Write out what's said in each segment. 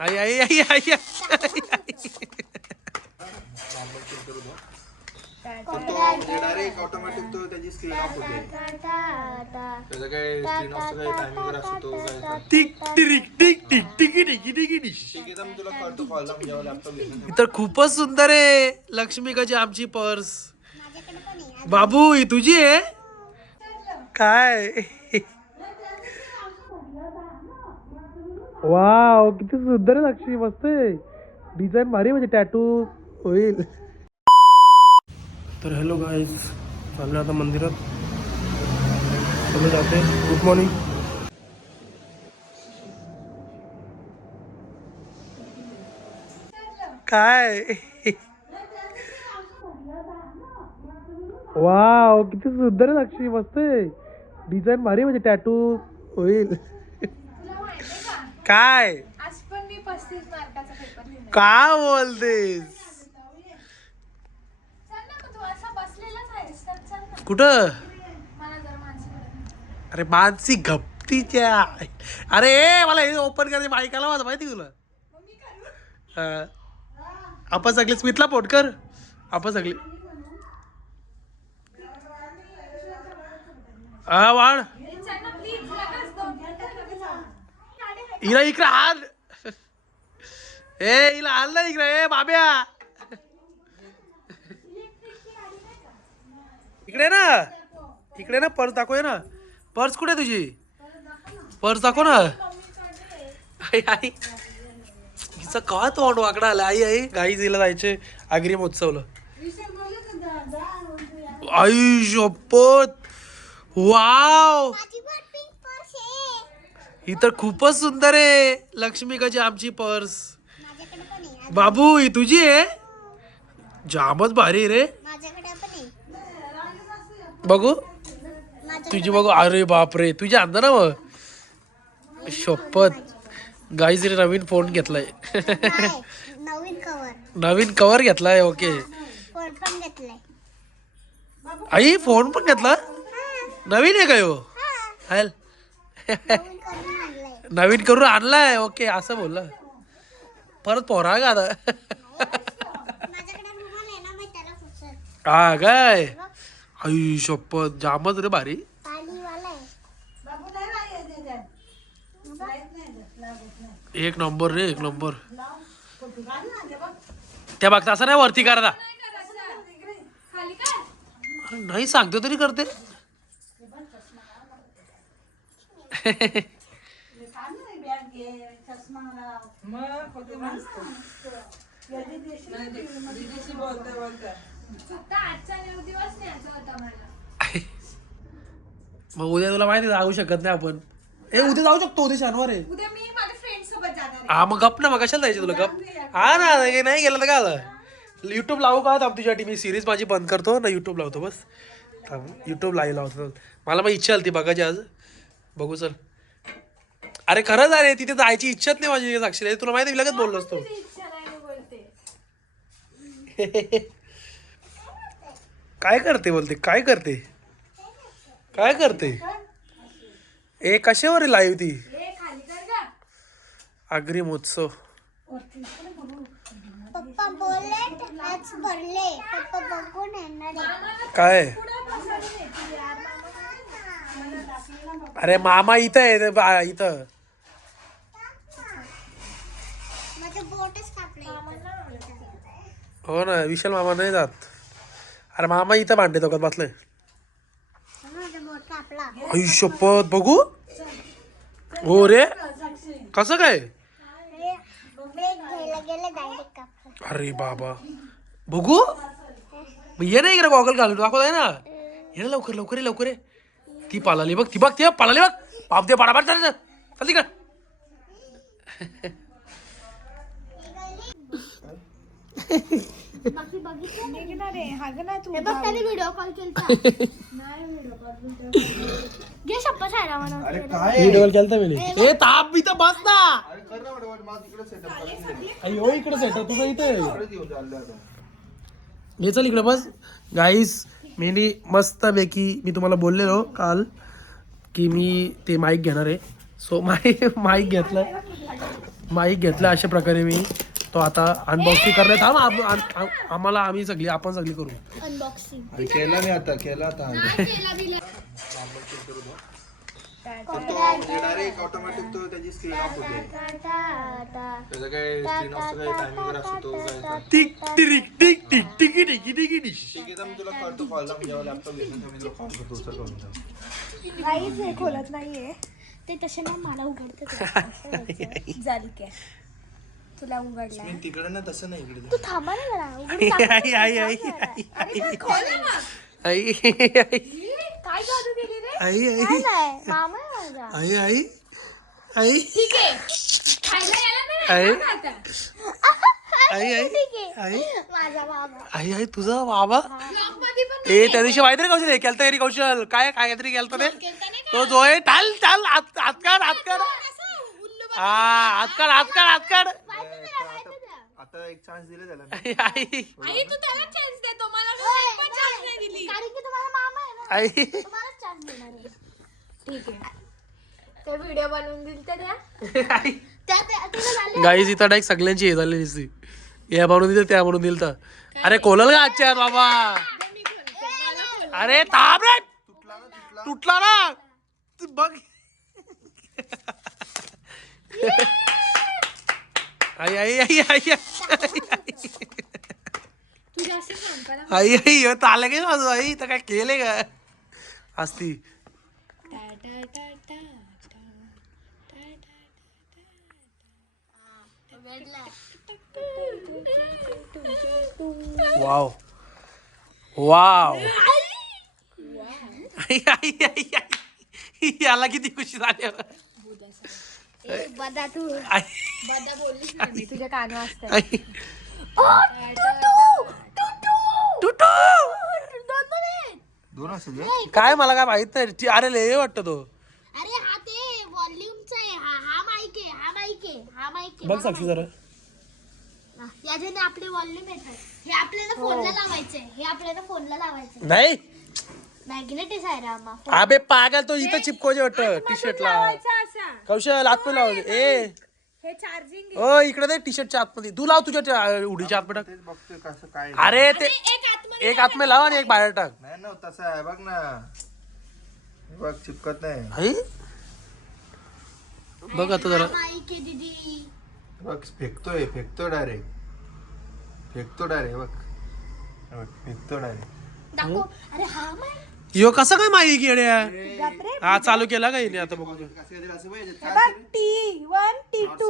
आई आई आई आई direct automatic तो त्याची screen of होते. त्याचं काय स्क्रीन ऑफ टायमिंगवर असतो काय tick tick tick tick tick tick tick tick. एकदम तुला कळतो कॉलला म्हणजे लॅपटॉप घेऊन. तर खूपच सुंदर आहे लक्ष्मीकाची आमची पर्स. बाबू ही तुझी आहे काय? वाव किती सुंदर आहे लक्ष्मी, मस्त आहे डिझाईन भारी, म्हणजे टॅटू होईल. तर हॅलो गाईज, चाललो आता मंदिरात, चलो जाते. Good morning. काय वाव किती सुंदर आहे लक्ष्मी, मस्त आहे डिझाईन भारी, म्हणजे टॅटू होईल. काय आज पण मी 35 मार्काचा पेपर लिहिला. का बोलतेस? चल ना, मग तू असा बसलेलाच आहेस तर चल ना. कुठं? मला जरा मानसी कडे. अरे मानसी गप्तीच्या. अरे मला हे ओपन करायचं बायकाला माझं माहिती तुला. आपण सगळे स्मितला पोट कर, आपण सगळे हा वाढ. चल ना प्लीज, लगेच 2 मिनिटं जाऊ. हिला इकडे आण, ए हिला आण ना इकडे, ए बाब्या इकडे ना, इकडे ना, पर्स दाखव ना. पर्स कुठे तुझी? पर्स दाखव ना. आई आई हिचं का तोंड वाकडा आला. आई आई गाई जिला जायचे आगरी महोत्सवला. आई शपथ, वाव ही तर खूपच सुंदर आहे लक्ष्मीकाची आमची पर्स. बाबू ही तुझी आहे, जामच भारी रे. बघू तुझी बघू. अरे बापरे तुझी अंदा ना मग. शपथ गाईज रे नवीन फोन घेतलाय. नवीन कवर घेतलाय. ओके आई फोन पण घेतला, नवीन आहे का हो? हॅल नवीन करून आणलाय. ओके असं बोलला, परत पोरा का आता. हा काय आई शपथ जामच रे भारी. एक नंबर रे, एक नंबर. त्या बघता असं नाही वरती करता. खाली काय? नाही सांगतो तरी करते. फक्त आजचा न्यू दिवस न्यायचा होता मला. मग उद्या तुला माहिती जाऊ शकत नाही आपण. ए उद्या जाऊ शकतो, उद्या शनिवार आहे. उद्या मी माझ्या फ्रेंड सोबत जाणार आहे. हा मग गप ना, मग कशाला जायचं तुला गप. हा ना नाही गेलं तर काय झालं. युट्यूब लावू का थांब तुझ्यासाठी. मी सिरीज माझी बंद करतो ना, युट्यूब लावतो बस. थांब युट्यूब लावतो. मला मग इच्छा आली ती बघायची आज. बघू चल. अरे खरंच अरे तिथे जायची इच्छाच नाही माझी साक्षी. तुला माहिती मी लगेच बोललो असतो. तुझी इच्छा नाही मी बोलते. काय करते बोलते, काय करते, काय करते. ए कशावर आहे लाईव्ह ती? ए खाली कर गा. आगरी महोत्सव. पप्पा बोलले आज भरले. पप्पा बघून येणार. काय अरे मामा इथं आहे इथं. माझं बोटच कापलं. हो ना विशाल मामा नाही जात. अरे मामा इथं भांडे दोघात बसलंय. माझं बोट कापला. आई शपथ बघू. हो रे कसं काय? ब्रेक घ्यायला गेले डायरेक्ट कापलं. अरे बाबा बघू. मग ये ना इकडे गॉगल घालून दाखवत आहे ना. ये ना लवकर लवकर लवकर. ती पालाली बघ, ती बघ, ती पालाली बघ. पाप दे पाडापाड चाल तिकडे. व्हिडिओ कॉल केलता. घे शप्पा खायला म्हणून. अरे काय व्हिडिओ कॉल केलता मी. ए ताप बी तर बस ना. अरे कर ना बरोबर. माझं इकडे सेटअप करायचं. अयो इकडे सेटअप तुझा इथे. इकडेच येऊन चाललं आता. हे चल इकडे बस. गाईस मी मस्तपैकी मी तुम्हाला बोललेलो काल की मी ते माईक घेणार आहे. सो माईक घेतला अशा प्रकारे मी तो आता अनबॉक्सिंग करण्यात आम्हाला आपण सगळी करू. अनबॉक्सिंग केला मी आता डायरेक्ट ऑटोमॅटिक तो त्याची स्क्रीन ऑफ होते. त्याचं काय स्क्रीन ऑफ टायमिंग असतो काय tick tick tick tick tick tick tick tick. ठीक आहे, मी तुला करतो कॉल जेव्हा लॅपटॉप घेतो मी तुला कॉल करतो उचल करून जा. काहीच हे खोलत नाहीये. ते तसे ना मला उघडते झाली काय तुला उघडला मी तिकडे ना तसं नाही इकडे. तू थांबा ना जरा आई आई आई खोल मग. आई काय जादू केली रे? आई आई काय नाही मामा आहे माझा आई आई आई ठीक आहे खायला यायला आई. नाही ना आता. आई आई ठीक आहे आई माझा मामा आई आई तुझा बाबा Vlog मध्ये पण ए त्या दिवशी माहिती रे कौशल केलं तरी कौशल काहीतरी केलं रे तो जो आहे टाल टाल हात काढ असं उल्लू हा हात काढ आता एक चान्स दिले त्याला. आई आई आई तू त्याला चान्स देतो मला एक पण चान्स नाही दिली. कारण की तुम्हाला मामा आहे ना आई तुम्हाला चान्स देणार आहे. ठीक आहे ते व्हिडिओ बनवून दिल तर द्या. तुला झाले गाईज इथं डायरेक्ट सगळ्यांची हे झाली दिसती या म्हणून दिलं त्या म्हणून दिलं तर अरे खोलल का आजच्या आज बाबा मी खोलते मला खोल. अरे थांब रे तुटला ना तू बघ आई आई आई आई तू जास्त काम करा. आई आई आलं काय माझं आई तर काय केले का असती टा टा टा टा वाव वाव आई आई आई आई याला किती खुशी झाली बदा तू आई बदा बोललीस ना मी तुझ्या कान वाजतात. आई दोन असेल काय मला काय माहित नाही अरे लय वाटत तो अरे हा ते व्हॉल्यूमचा आहे हा माईक आहे हा माईक आहे बघ साक्षी जरा याच्याने आपले व्हॉल्यूम येतात हे आपल्याला फोनला लावायचंय नाही मॅग्नेटिस आहे रामा अबे पागल तो इथं चिपकोजे वाटत टी शर्टला लावायचा असा कौशल आतमध्ये लाव ए हे चार्जिंग ओ इकडे दे टी शर्टच्या आतमध्ये तू लाव तुझ्या उडीच्या आतमध्ये टाक. तेच बघतोय कसं काय. अरे ते एक आतमध्ये एक आतमध्ये लाव आणि एक बाहेर टाक नाही ना तसं आहे बघ ना. हे बघ चिपकत नाही. आई बघ आता जरा माईक आहे दीदी बघ फेकतो डायरेक्ट बघ हे बघ फेकतो डायरेक्ट दाखव अरे हा माईक यो कसं काय माहिती येड्या हा चालू केला का हिने आता बघू असं पाहिजे. T1 T2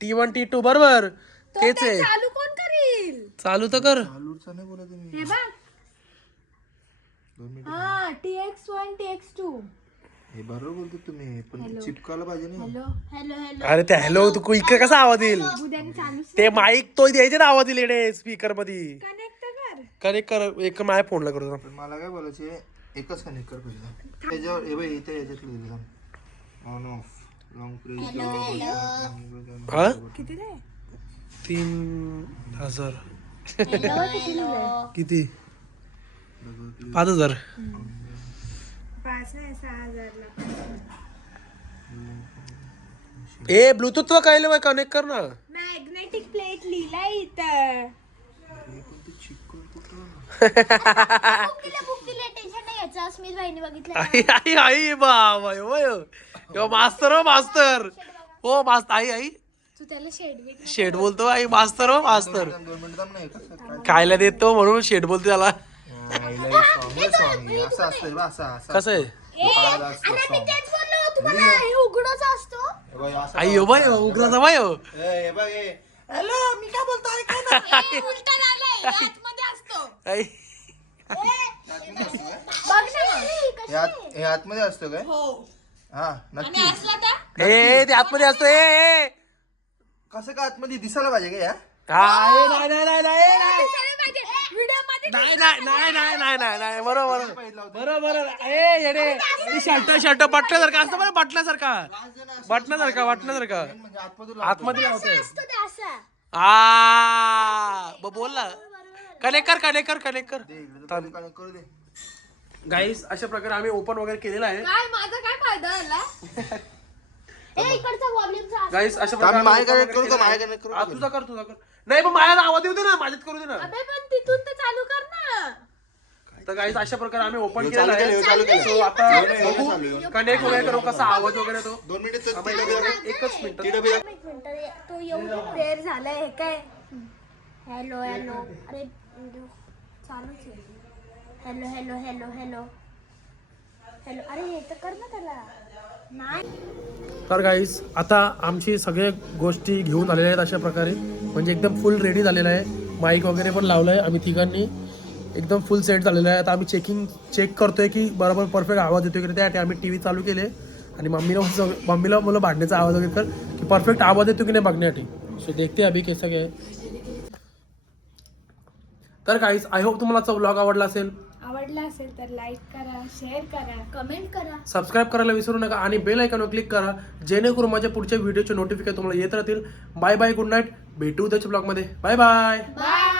T1 T2 बरोबर तेच आहे चालू कोण करील चालू तर कर चालूचा नाही बोला तुम्ही. हे बघ 2 मिनिट. हा TX1 TX2 हे बरोबर बोलतो तुम्ही पण चिपकायला पाहिजे ना. हॅलो हॅलो अरे ते हॅलो तू इकडे कसा आवाज येईल उद्याने चालू ते माईक तो द्यायचे ना आवाज येईल येडे स्पीकर मध्ये कनेक्ट कर. कनेक्ट कर एक माझ्या फोनला करतो पण मला काय बोलायचे एकच कनेक्ट कर पाहिजे त्याच्यावर हे बघ इथे याच्यातलं दिलं ऑन ऑफ लॉंग प्रेस हा किती रे 3000 किती 5000 5 नाही 6000 ला. ए ब्लूटूथ तो काय कनेक्ट कर ना मॅग्नेटिक प्लेट लिहिलाय इथं. बुक दिले टेन्शन नाही घ्यायचं स्मित भाईने बघितलं आई आई आई बाबा यो मास्तर हो मास्तर हो मास्तर आई आई तू त्याला शेड शेड बोलतो आई मास्तर हो मास्तर 2 मिनिट थांब नाही कसं काय. खायला देतो म्हणून शेड बोलतो त्याला असं असतं बा, असं कसं आहे दुकानाला असतं song. तेच बोललो तुम्हाला हे उघडच असतो हे बघ, असं आई हो बाय उग्राचा बाय हो हे बघ हे. हॅलो मी काय बोलतो ऐका ना. उलटा झालाय आतमध्ये असतो. आई बघ ना मग. हे आतमध्ये असतो काय हो हा आणि नक्की असला तर ए ते आतमध्ये असतो ए कसं का आतमध्ये दिसायला पाहिजे का या हा ए, नाही नाही नाही नाही नाही. व्हिडिओ मध्ये नाही नाही नाही नाही नाही नाही नाही बरोबर बरोबर ए येडे शर्ट बटण्यासारखा असतं बरं बटण्यासारखा म्हणजे आतमधून आतमध्ये लावतोय असतो ते असा बोल ना कनेक्ट कर दे इकडे तर पहिले connect करू दे. गाईस अशा प्रकारे आम्ही ओपन वगैरे केलेला आहे काय माझा काय फायदा झाला गाईस अशा तर आम्ही माझ्या प्रकारे connect करू का? माझ्या connect करू? हा, तुझा कर नाही पण माझ्याला आवाज येऊ दे ना, माझ्यात करू दे ना. अबे पण तिथून तर चालू कर ना. तर गाईस अशा प्रकारे आम्ही ओपन ह्यो केलेला चालू केलं, ह्यो चालू आहे. केलं. So आता चालू आहे. बघू कनेक्ट वगैरे करू कसा आवाज वगैरे तो 2 मिनिटं आम्ही एकच मिनिट एक मिनिट तू एवढी प्रेयर झालंय हे काय हॅलो हॅलो अरे चालूच आहे hello hello hello hello hello अरे हे तर कर ना त्याला नाही तर गाईस आता आमची सगळे गोष्टी घेऊन आलेल्या आहेत अशा प्रकारे, म्हणजे एकदम फुल रेडी झालेला आहे. माईक वगैरे पण लावलं आहे आम्ही तिघांनी, एकदम फुल सेट झालेलं आहे. आता आम्ही चेक करतोय की बरोबर परफेक्ट आवाज येतोय की त्यासाठी आम्ही TV चालू केले आणि मम्मीला बोललो भांडण्याचा आवाज वगैरे कर की परफेक्ट आवाज येतो की नाही बघण्यासाठी. सो देखते अभि कैसा काय. तर गाईस आय होप तुम्हाला आजचा व्लॉग आवडला असेल. आवडला असेल तर लाईक करा, शेअर करा, कमेंट करा. सबस्क्राईब करायला विसरू नका आणि बेल आयकॉनवर क्लिक करा जेणेकरून माझ्या पुढच्या व्हिडिओचे नोटिफिकेशन तुम्हाला येत राहतील. Bye bye, good night. भेटू उद्याच्या ब्लॉगमध्ये. Bye bye. बाय.